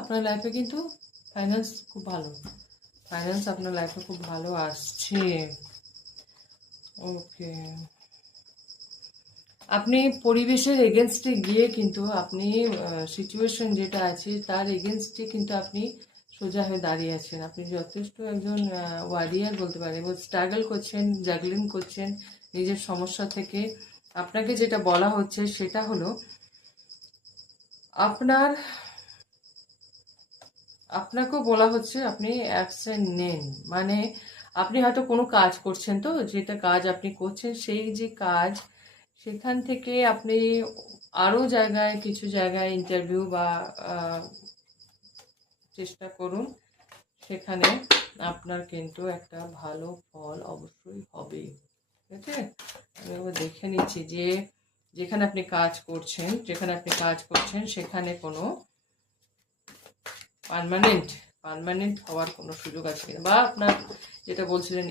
আপনার লাইফে কিন্তু ফাইন্যান্স খুব ভালো, ফাইন্যান্স আপনার লাইফে খুব ভালো আসছে। ওকে, আপনি পরিবেশের এগেনস্টে গিয়ে কিন্তু আপনি সিচুয়েশন যেটা আছে তার এগেনস্টে কিন্তু আপনি সোজা হয়ে দাঁড়িয়ে আছেন। আপনি যথেষ্ট একজন ওয়ারিয়ার বলতে পারেন, এবং স্ট্রাগল করছেন, জাগলিং করছেন নিজের সমস্যা থেকে। আপনাকে যেটা বলা হচ্ছে সেটা হলো আপনাকেও বলা হচ্ছে আপনি অ্যাবসেন্ট নেন। মানে আপনি হয়তো কোনো কাজ করছেন, তো যেটা কাজ আপনি করছেন সেই যে কাজ, সেখান থেকে আপনি আরও জায়গায়, কিছু জায়গায় ইন্টারভিউ বা চেষ্টা করুন, সেখানে আপনার কিন্তু একটা ভালো ফল অবশ্যই হবে। ঠিক আছে, আমি এবার দেখে নিচ্ছি যে যেখানে আপনি কাজ করছেন, সেখানে কোনো পার্মানেন্ট হওয়ার কোনো সুযোগ আছে কিনা, বা আপনার যেটা বলছিলেন